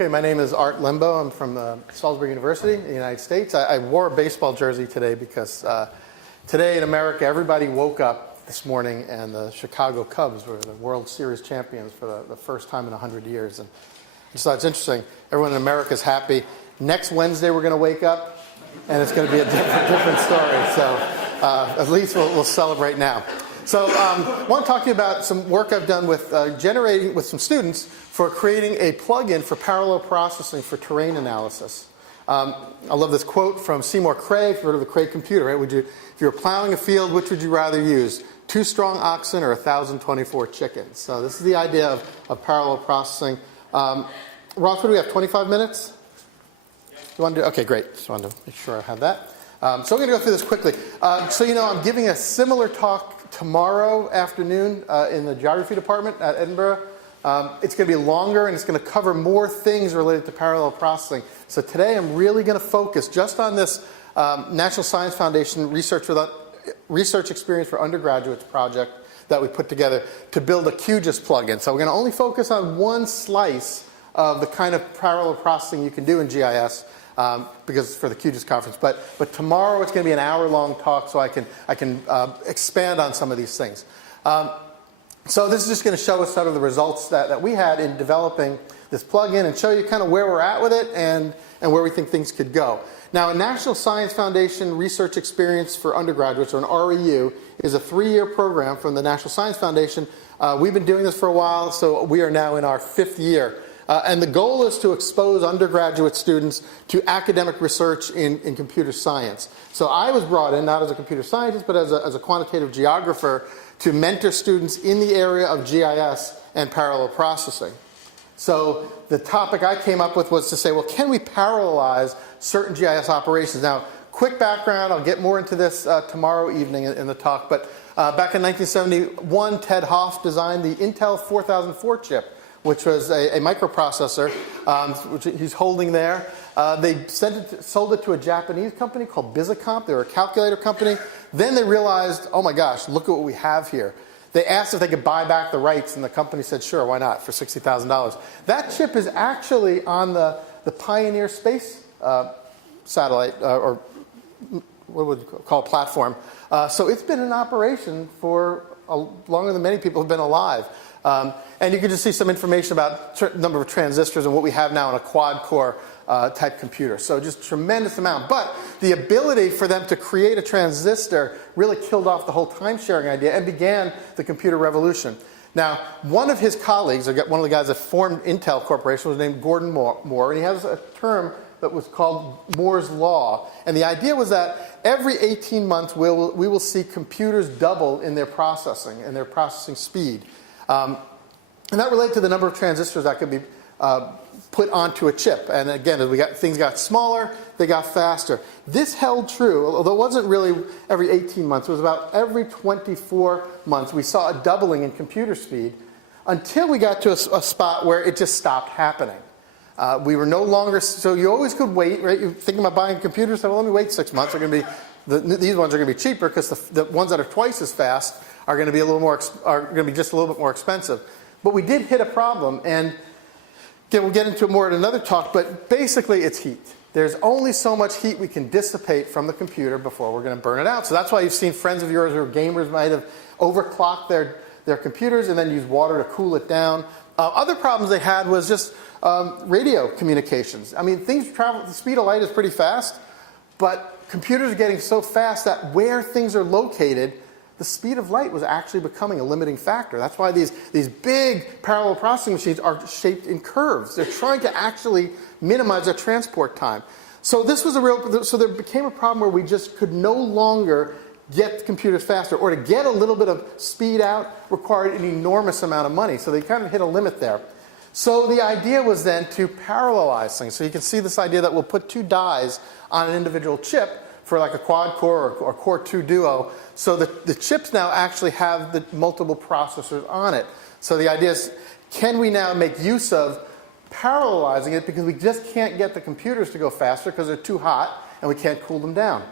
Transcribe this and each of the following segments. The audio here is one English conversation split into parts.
Okay, my name is Art Lembo. I'm from Salisbury University in the United States. I wore a baseball jersey today because today in America, everybody woke up this morning and the Chicago Cubs were the World Series champions for the first time in 100 years. And I just thought it's interesting. Everyone in America is happy. Next Wednesday, we're going to wake up and it's going to be a different story. So at least we'll celebrate now. So I want to talk to you about some work I've done with generating with some students for creating a plugin for parallel processing for terrain analysis. I love this quote from Seymour Cray. If you've heard of the Cray computer, right? If you were plowing a field, which would you rather use? 2 strong oxen or 1,024 chickens? So this is the idea of parallel processing. Ross, what do we have, 25 minutes? You want to do? Okay, great. Just wanted to make sure I have that. So we're going to go through this quickly. So you know, I'm giving a similar talk tomorrow afternoon in the geography department at Edinburgh. It's going to be longer and it's going to cover more things related to parallel processing. So today I'm really going to focus just on this National Science Foundation research experience for undergraduates project that we put together to build a QGIS plugin. So we're going to only focus on one slice of the kind of parallel processing you can do in GIS. Because for the QGIS conference, but tomorrow it's going to be an hour-long talk, so I can expand on some of these things. So this is just going to show us sort of the results that we had in developing this plugin and show you kind of where we're at with it and where we think things could go. Now, a National Science Foundation research experience for undergraduates, or an REU, is a 3-year program from the National Science Foundation. We've been doing this for a while, so we are now in our 5th year. And the goal is to expose undergraduate students to academic research in computer science. So I was brought in, not as a computer scientist, but as a quantitative geographer to mentor students in the area of GIS and parallel processing. So the topic I came up with was to say, well, can we parallelize certain GIS operations? Now, quick background, I'll get more into this tomorrow evening in the talk, but back in 1971, Ted Hoff designed the Intel 4004 chip, which was a microprocessor, which he's holding there. They sold it to a Japanese company called Bizicomp. They were a calculator company. Then they realized, oh my gosh, look at what we have here. They asked if they could buy back the rights, and the company said, sure, why not, for $60,000. That chip is actually on the Pioneer space satellite, or what would you call it, platform. So it's been in operation for longer than many people have been alive. And you can just see some information about the number of transistors and what we have now in a quad-core type computer. So just tremendous amount. But the ability for them to create a transistor really killed off the whole time-sharing idea and began the computer revolution. Now, one of his colleagues, one of the guys that formed Intel Corporation, was named Gordon Moore, and he has a term that was called Moore's Law. And the idea was that every 18 months we will see computers double in their processing and their processing speed. And that related to the number of transistors that could be put onto a chip. And again, as things got smaller, they got faster. This held true, although it wasn't really every 18 months. It was about every 24 months. We saw a doubling in computer speed until we got to a spot where it just stopped happening. We were no longer, so you always could wait, right? You're thinking about buying computers, so well, let me wait 6 months. They're going to be, these ones are going to be cheaper because the ones that are twice as fast are going to be just a little bit more expensive. But we did hit a problem, and again, we'll get into it more in another talk, but basically it's heat. There's only so much heat we can dissipate from the computer before we're going to burn it out. So that's why you've seen friends of yours who are gamers might have overclocked their computers and then use water to cool it down. Other problems they had was just radio communications. I mean, things travel, the speed of light is pretty fast, but computers are getting so fast that where things are located, the speed of light was actually becoming a limiting factor. That's why these big parallel processing machines are shaped in curves. They're trying to actually minimize their transport time. So this was so there became a problem where we just could no longer get computers faster, or to get a little bit of speed out required an enormous amount of money. So they kind of hit a limit there. So the idea was then to parallelize things. So you can see this idea that we'll put 2 dies on an individual chip for like a quad core or core 2 duo. So the chips now actually have the multiple processors on it. So the idea is, can we now make use of parallelizing it, because we just can't get the computers to go faster because they're too hot and we can't cool them down.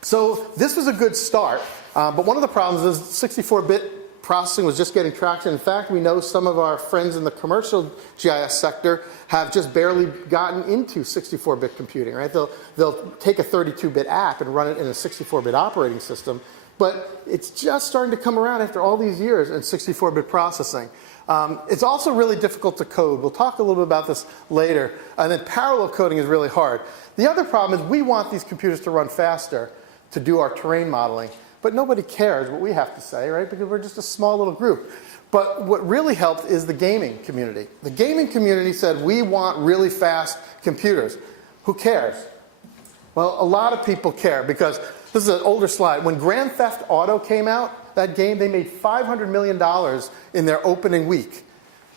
So this was a good start, but one of the problems is 64-bit processing was just getting traction. In fact, we know some of our friends in the commercial GIS sector have just barely gotten into 64-bit computing, right? They'll take a 32-bit app and run it in a 64-bit operating system, but it's just starting to come around after all these years in 64-bit processing. It's also really difficult to code. We'll talk a little bit about this later. And then parallel coding is really hard. The other problem is we want these computers to run faster to do our terrain modeling. But nobody cares what we have to say, right? Because we're just a small little group. But what really helped is the gaming community. The gaming community said, we want really fast computers. Who cares? Well, a lot of people care because this is an older slide. When Grand Theft Auto came out, that game, they made $500 million in their opening week.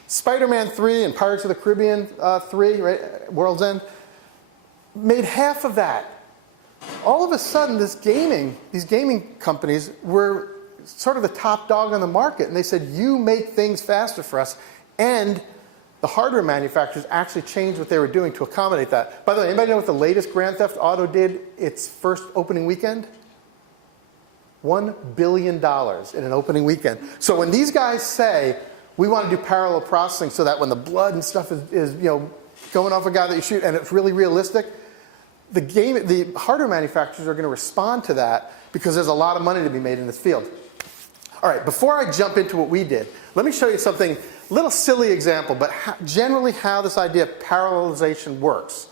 Spider-Man 3 and Pirates of the Caribbean 3, right, World's End, made half of that. All of a sudden, these gaming companies were sort of the top dog on the market. And they said, you make things faster for us. And the hardware manufacturers actually changed what they were doing to accommodate that. By the way, anybody know what the latest Grand Theft Auto did its first opening weekend? $1 billion in an opening weekend. So when these guys say, we want to do parallel processing so that when the blood and stuff is going off a guy that you shoot and it's really realistic, the hardware manufacturers are going to respond to that because there's a lot of money to be made in this field. All right, before I jump into what we did, let me show you something, a little silly example, but generally how this idea of parallelization works.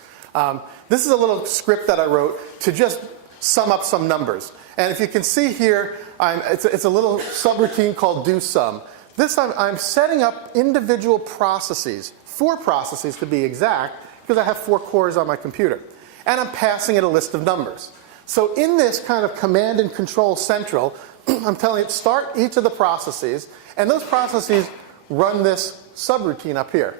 This is a little script that I wrote to just sum up some numbers. And if you can see here, it's a little subroutine called do sum. This time I'm setting up individual processes, 4 processes to be exact, because I have 4 cores on my computer. And I'm passing it a list of numbers. So in this kind of command and control central, I'm telling it start each of the processes, and those processes run this subroutine up here.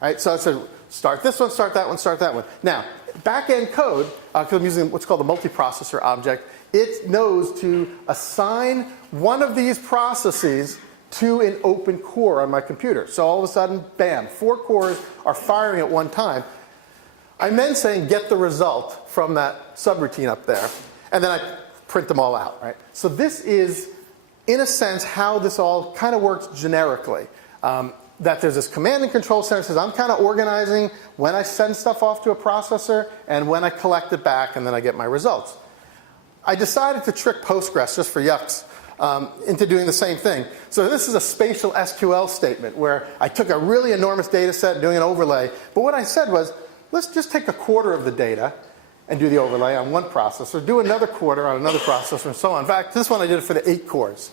All right, so I said start this one, start that one, start that one. Now, back-end code, because I'm using what's called the multiprocessor object, it knows to assign one of these processes to an open core on my computer. So all of a sudden, bam, 4 cores are firing at one time. I'm then saying get the result from that subroutine up there, and then I print them all out, right? So this is, in a sense, how this all kind of works generically. That there's this command and control center that says I'm kind of organizing when I send stuff off to a processor and when I collect it back, and then I get my results. I decided to trick Postgres, just for yucks, into doing the same thing. So this is a spatial SQL statement where I took a really enormous data set doing an overlay. But what I said was, let's just take a quarter of the data and do the overlay on one processor, do another quarter on another processor, and so on. In fact, this one I did it for the 8 cores.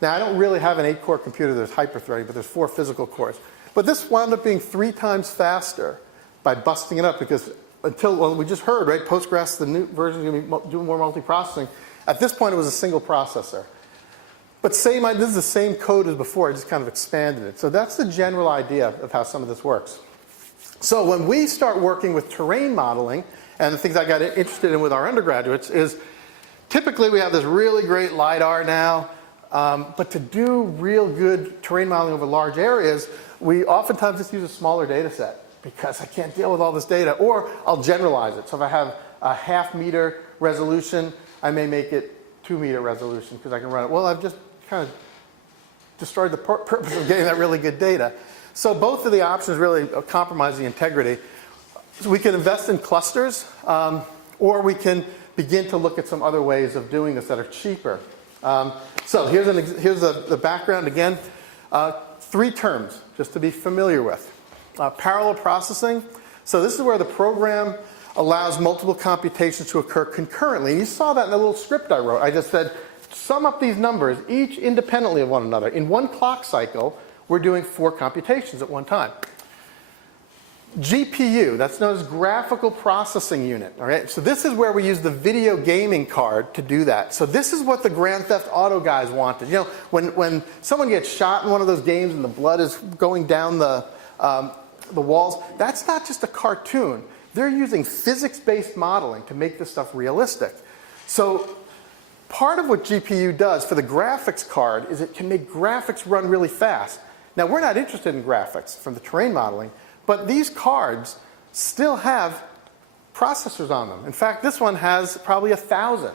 Now, I don't really have an 8-core computer that's hyper-threading, but there's 4 physical cores. But this wound up being 3 times faster by busting it up because well, we just heard, right, Postgres, the new version is going to be doing more multiprocessing. At this point, it was a single processor. But this is the same code as before, I just kind of expanded it. So that's the general idea of how some of this works. So when we start working with terrain modeling, and the things I got interested in with our undergraduates is typically we have this really great LiDAR now, but to do real good terrain modeling over large areas, we oftentimes just use a smaller data set because I can't deal with all this data, or I'll generalize it. So if I have a half-meter resolution, I may make it 2-meter resolution because I can run it. Well, I've just kind of destroyed the purpose of getting that really good data. So both of the options really compromise the integrity. So we can invest in clusters, or we can begin to look at some other ways of doing this that are cheaper. So here's the background again. 3 terms, just to be familiar with. Parallel processing. So this is where the program allows multiple computations to occur concurrently. You saw that in the little script I wrote. I just said, sum up these numbers, each independently of one another. In one clock cycle, we're doing 4 computations at one time. GPU, that's known as graphical processing unit. All right? So this is where we use the video gaming card to do that. So this is what the Grand Theft Auto guys wanted. You know, when someone gets shot in one of those games and the blood is going down the walls, that's not just a cartoon. They're using physics-based modeling to make this stuff realistic. So part of what GPU does for the graphics card is it can make graphics run really fast. Now, we're not interested in graphics from the terrain modeling, but these cards still have processors on them. In fact, this one has probably 1,000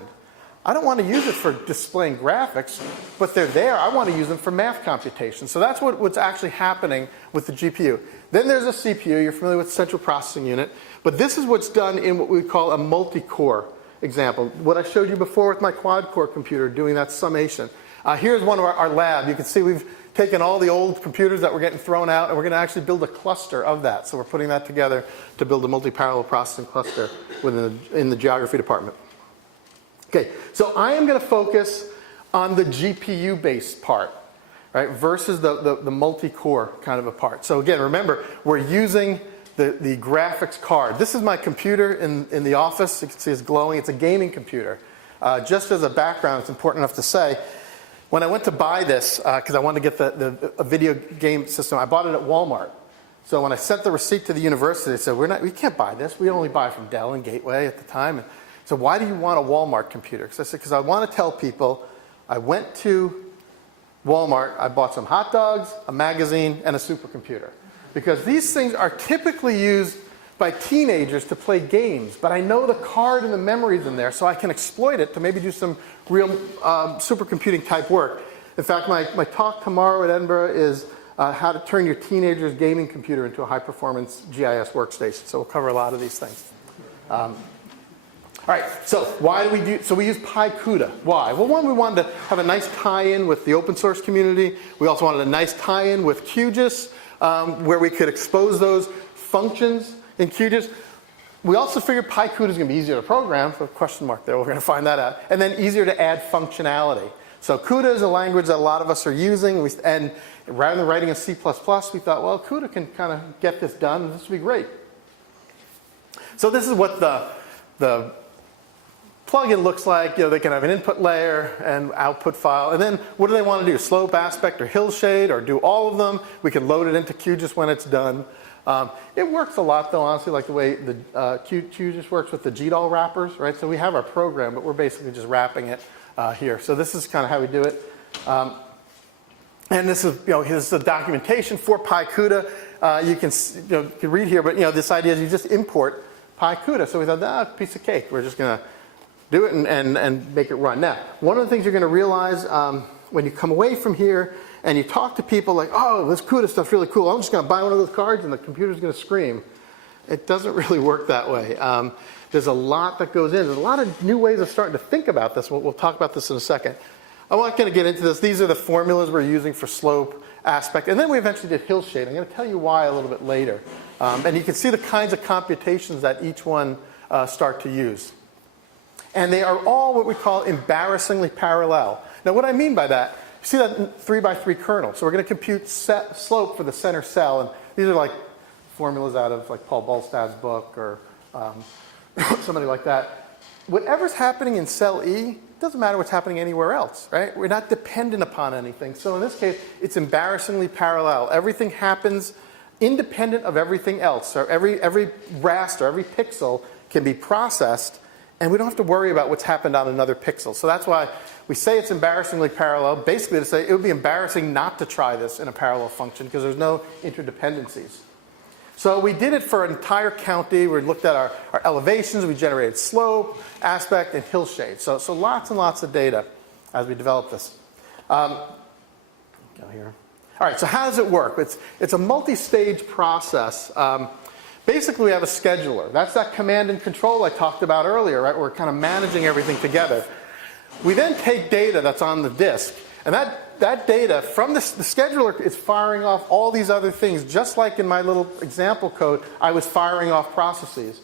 I don't want to use it for displaying graphics, but they're there. I want to use them for math computation. So that's what's actually happening with the GPU. Then there's a CPU. You're familiar with the central processing unit. But this is what's done in what we call a multi-core example. What I showed you before with my quad-core computer doing that summation. Here's one of our lab. You can see we've taken all the old computers that were getting thrown out, and we're going to actually build a cluster of that. So we're putting that together to build a multi-parallel processing cluster in the geography department. Okay, so I am going to focus on the GPU-based part, right, versus the multi-core kind of a part. So again, remember, we're using the graphics card. This is my computer in the office. You can see it's glowing. It's a gaming computer. Just as a background, it's important enough to say, when I went to buy this, because I wanted to get a video game system, I bought it at Walmart. So when I sent the receipt to the university, they said, we can't buy this. We only buy from Dell and Gateway at the time. And so why do you want a Walmart computer? Because I said, because I want to tell people I went to Walmart, I bought some hot dogs, a magazine, and a supercomputer. Because these things are typically used by teenagers to play games, but I know the card and the memories in there, so I can exploit it to maybe do some real supercomputing type work. In fact, my talk tomorrow at Edinburgh is how to turn your teenager's gaming computer into a high-performance GIS workstation. So we'll cover a lot of these things. All right, so why do we do, so we use pyCUDA. Why? Well, one, we wanted to have a nice tie-in with the open source community. We also wanted a nice tie-in with QGIS, where we could expose those functions in QGIS. We also figured pyCUDA is going to be easier to program, so question mark there, we're going to find that out. And then easier to add functionality. So CUDA is a language that a lot of us are using, and rather than writing in C++, we thought, well, CUDA can kind of get this done, this would be great. So this is what the plugin looks like. You know, they can have an input layer and output file, and then what do they want to do? Slope, aspect, or hill shade, or do all of them? We can load it into QGIS when it's done. It works a lot, though, honestly, like the way the QGIS works with the GDAL wrappers, right? So we have our program, but we're basically just wrapping it here. So this is kind of how we do it. And this is, here's the documentation for pyCUDA. You can read here, but this idea is you just import pyCUDA. So we thought, piece of cake. We're just going to do it and make it run. Now, one of the things you're going to realize when you come away from here and you talk to people like, oh, this CUDA stuff's really cool. I'm just going to buy one of those cards and the computer's going to scream. It doesn't really work that way. There's a lot that goes in. There's a lot of new ways of starting to think about this. We'll talk about this in a second. I'm not going to get into this. These are the formulas we're using for slope, aspect, and then we eventually did hill shade. I'm going to tell you why a little bit later. And you can see the kinds of computations that each one start to use. And they are all what we call embarrassingly parallel. Now what I mean by that, you see that 3 by 3 kernel. So we're going to compute slope for the center cell. And these are like formulas out of like Paul Bolstad's book or somebody like that. Whatever's happening in cell E, doesn't matter what's happening anywhere else, right? We're not dependent upon anything. So in this case, it's embarrassingly parallel. Everything happens independent of everything else. So every raster, every pixel can be processed, and we don't have to worry about what's happened on another pixel. So that's why we say it's embarrassingly parallel, basically to say it would be embarrassing not to try this in a parallel function because there's no interdependencies. So we did it for an entire county. We looked at our elevations. We generated slope, aspect, and hill shade. So lots and lots of data as we developed this. Go here. All right, so how does it work? It's a multi-stage process. Basically, we have a scheduler. That's that command and control I talked about earlier, right? We're kind of managing everything together. We then take data that's on the disk, and that data from the scheduler is firing off all these other things, just like in my little example code, I was firing off processes.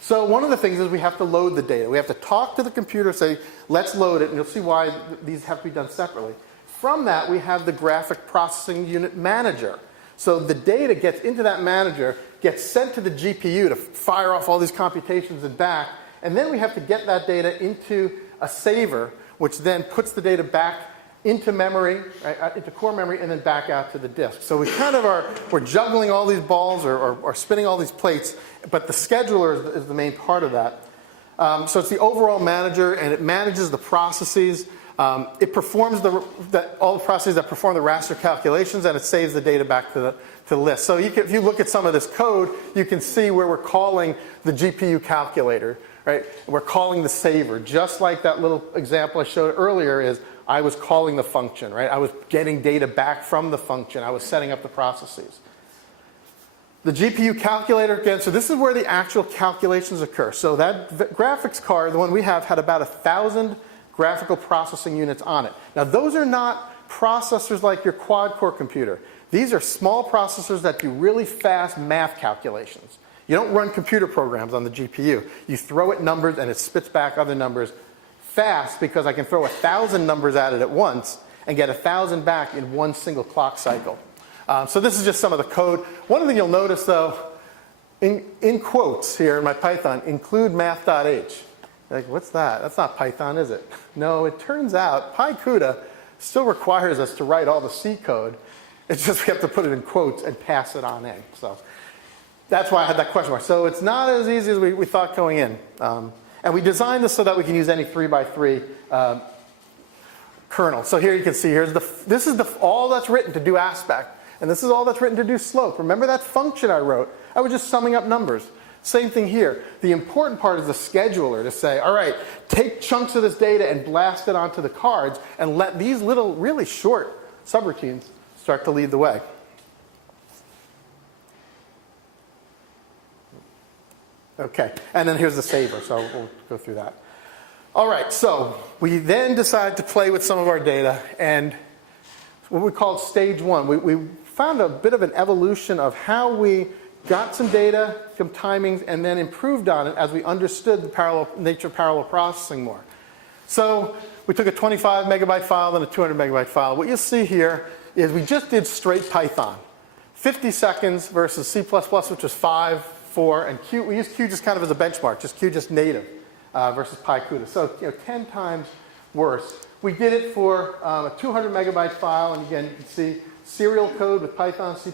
So one of the things is we have to load the data. We have to talk to the computer, say, let's load it, and you'll see why these have to be done separately. From that, we have the graphic processing unit manager. So the data gets into that manager, gets sent to the GPU to fire off all these computations and back, and then we have to get that data into a saver, which then puts the data back into memory, right, into core memory, and then back out to the disk. So we kind of we're juggling all these balls or spinning all these plates, but the scheduler is the main part of that. So it's the overall manager, and it manages the processes. It performs all the processes that perform the raster calculations, and it saves the data back to the list. So if you look at some of this code, you can see where we're calling the GPU calculator, right? We're calling the saver, just like that little example I showed earlier is I was calling the function, right? I was getting data back from the function. I was setting up the processes. The GPU calculator, again, so this is where the actual calculations occur. So that graphics card, the one we have, had about 1,000 graphical processing units on it. Now, those are not processors like your quad-core computer. These are small processors that do really fast math calculations. You don't run computer programs on the GPU. You throw it numbers, and it spits back other numbers fast because I can throw 1,000 numbers at it at once and get 1,000 back in one single clock cycle. So this is just some of the code. One thing you'll notice, though, in quotes here in my Python, include math.h. Like, what's that? That's not Python, is it? No, it turns out pyCUDA still requires us to write all the C code. It's just we have to put it in quotes and pass it on in. So that's why I had that question mark. So it's not as easy as we thought going in. And we designed this so that we can use any 3x3 kernel. So here you can see, this is all that's written to do aspect. And this is all that's written to do slope. Remember that function I wrote? I was just summing up numbers. Same thing here. The important part is the scheduler to say, all right, take chunks of this data and blast it onto the cards and let these little, really short subroutines start to lead the way. Okay, and then here's the saver, so we'll go through that. All right, so we then decided to play with some of our data, and what we called stage one. We found a bit of an evolution of how we got some data, some timings, and then improved on it as we understood the nature of parallel processing more. So we took a 25 megabyte file and a 200 megabyte file. What you'll see here is we just did straight Python. 50 seconds versus C++, which was 5, 4, and Q. We used QGIS kind of as a benchmark, just QGIS native versus pyCUDA. So 10 times worse. We did it for a 200 megabyte file, and again, you can see serial code with Python, C++,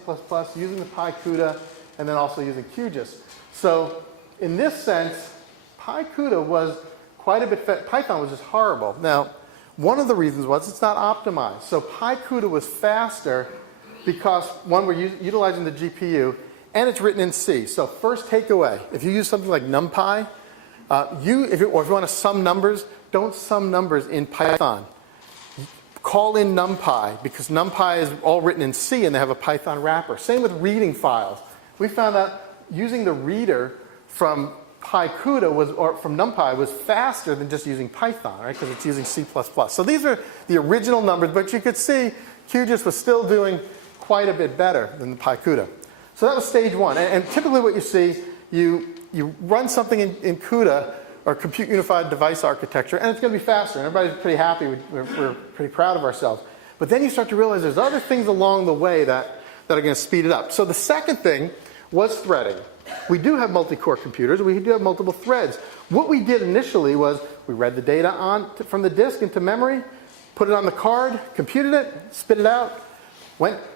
using the pyCUDA, and then also using QGIS. So in this sense, pyCUDA was quite a bit Python was just horrible. Now, one of the reasons was it's not optimized. So pyCUDA was faster because, one, we're utilizing the GPU, and it's written in C. So first takeaway, if you use something like NumPy, if you want to sum numbers, don't sum numbers in Python. Call in NumPy, because NumPy is all written in C and they have a Python wrapper. Same with reading files. We found out using the reader from pyCUDA or from NumPy was faster than just using Python, right? Because it's using C++. So these are the original numbers, but you could see QGIS was still doing quite a bit better than the pyCUDA. So that was stage one. And typically what you see, you run something in CUDA, or Compute Unified Device Architecture, and it's going to be faster. And everybody's pretty happy. We're pretty proud of ourselves. But then you start to realize there's other things along the way that are going to speed it up. So the second thing was threading. We do have multi-core computers. We do have multiple threads. What we did initially was we read the data from the disk into memory, put it on the card, computed it, spit it out,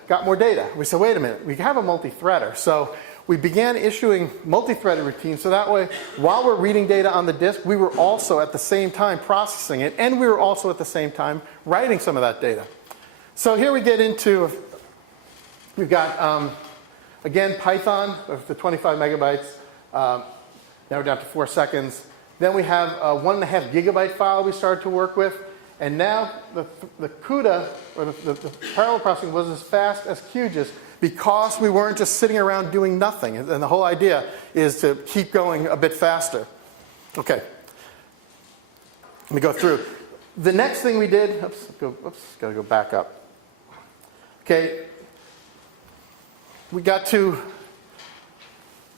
got more data. We said, wait a minute, we have a multi-threader. So we began issuing multi-threaded routines, so that way, while we're reading data on the disk, we were also at the same time processing it, and we were also at the same time writing some of that data. So here we get into, we've got, again, Python, the 25 megabytes. Now we're down to 4 seconds. Then we have a 1.5 gigabyte file we started to work with. And now the CUDA, or the parallel processing, was as fast as QGIS because we weren't just sitting around doing nothing. And the whole idea is to keep going a bit faster. Okay. Let me go through. The next thing we did, got to go back up. Okay. We got to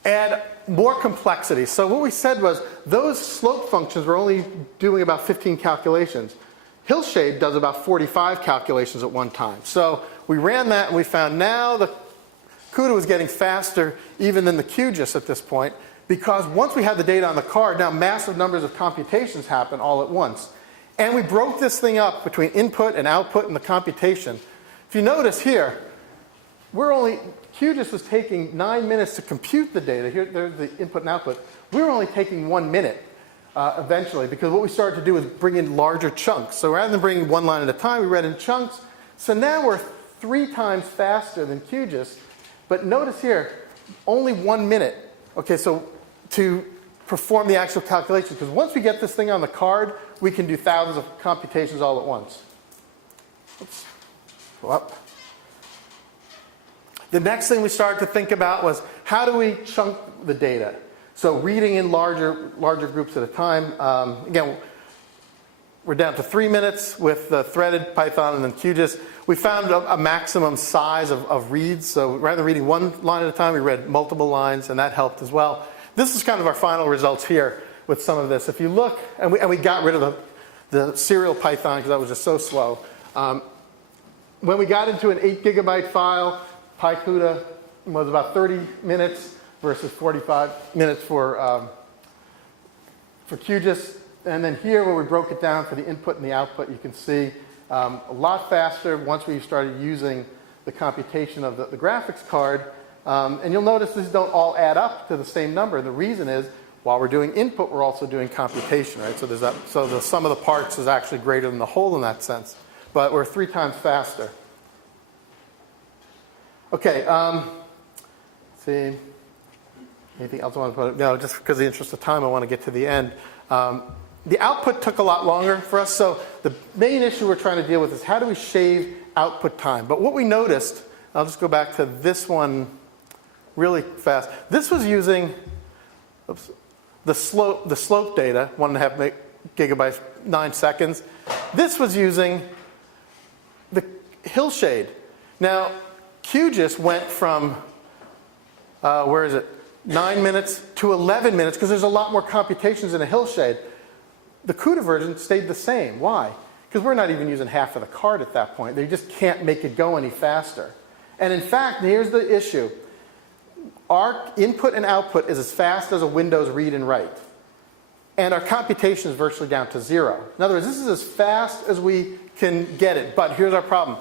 add more complexity. So what we said was those slope functions were only doing about 15 calculations. Hillshade does about 45 calculations at one time. So we ran that and we found now the CUDA was getting faster even than the QGIS at this point, because once we had the data on the card, now massive numbers of computations happen all at once. And we broke this thing up between input and output and the computation. If you notice here, QGIS was taking 9 minutes to compute the data. Here, there's the input and output. We were only taking 1 minute. eventually, because what we started to do was bring in larger chunks. So rather than bringing one line at a time, we read in chunks. So now we're 3 times faster than QGIS. But notice here, only 1 minute. Okay, so to perform the actual calculation, because once we get this thing on the card, we can do thousands of computations all at once. Oops. Go up. The next thing we started to think about was, how do we chunk the data? So reading in larger groups at a time. Again, we're down to 3 minutes with threaded Python and then QGIS. We found a maximum size of reads. So rather than reading one line at a time, we read multiple lines, and that helped as well. This is kind of our final results here with some of this. If you look, and we got rid of the serial Python because that was just so slow. When we got into an 8 GB file, pyCUDA was about 30 minutes versus 45 minutes for QGIS. And then here, where we broke it down for the input and the output, you can see a lot faster once we started using the computation of the graphics card. And you'll notice these don't all add up to the same number. The reason is, while we're doing input, we're also doing computation, right? So the sum of the parts is actually greater than the whole in that sense. But we're 3 times faster. Okay, let's see. Anything else I want to put? No, just because of the interest of time, I want to get to the end. The output took a lot longer for us. So the main issue we're trying to deal with is, how do we shave output time? But what we noticed, I'll just go back to this one really fast. This was using the slope data, 1.5 gigabytes, 9 seconds. This was using the hillshade. Now, QGIS went from, 9 minutes to 11 minutes, because there's a lot more computations in a hillshade. The CUDA version stayed the same. Why? Because we're not even using half of the card at that point. They just can't make it go any faster. And in fact, here's the issue. Our input and output is as fast as a Windows read and write. And our computation is virtually down to 0. In other words, this is as fast as we can get it. But here's our problem.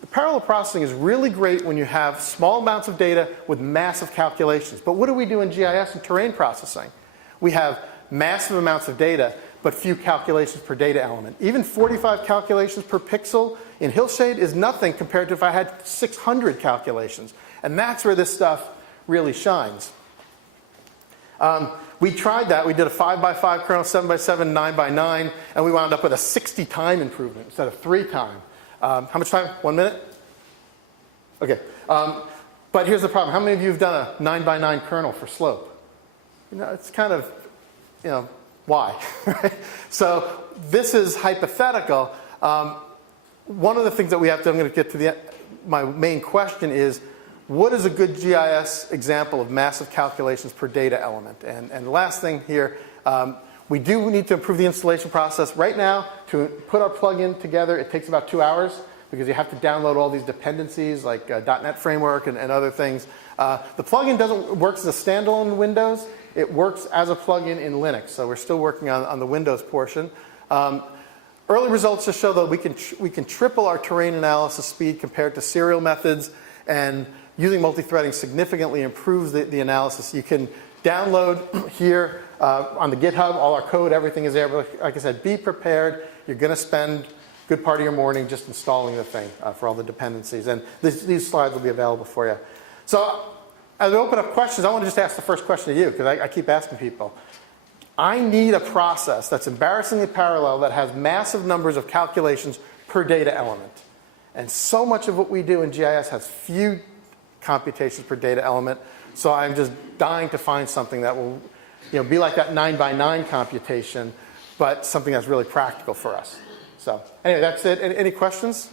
The parallel processing is really great when you have small amounts of data with massive calculations. But what do we do in GIS and terrain processing? We have massive amounts of data, but few calculations per data element. Even 45 calculations per pixel in hillshade is nothing compared to if I had 600 calculations. And that's where this stuff really shines. We tried that. We did a 5x5 kernel, 7x7, 9x9, and we wound up with a 60-time improvement instead of 3 times. How much time? 1 minute? Okay. But here's the problem. How many of you have done a 9x9 kernel for slope? You know, it's kind of, why? So this is hypothetical. One of the things that we have to, I'm going to get to my main question is, what is a good GIS example of massive calculations per data element? And the last thing here, we do need to improve the installation process. Right now, to put our plugin together, it takes about 2 hours because you have to download all these dependencies like .NET Framework and other things. The plugin works as a standalone in Windows. It works as a plugin in Linux. So we're still working on the Windows portion. Early results just show that we can triple our terrain analysis speed compared to serial methods, and using multi-threading significantly improves the analysis. You can download here on the GitHub, all our code, everything is there. But like I said, be prepared. You're going to spend a good part of your morning just installing the thing for all the dependencies. And these slides will be available for you. So as I open up questions, I want to just ask the first question to you, because I keep asking people. I need a process that's embarrassingly parallel that has massive numbers of calculations per data element. And so much of what we do in GIS has few computations per data element. So I'm just dying to find something that will be like that 9x9 computation, but something that's really practical for us. So anyway, that's it. Any questions?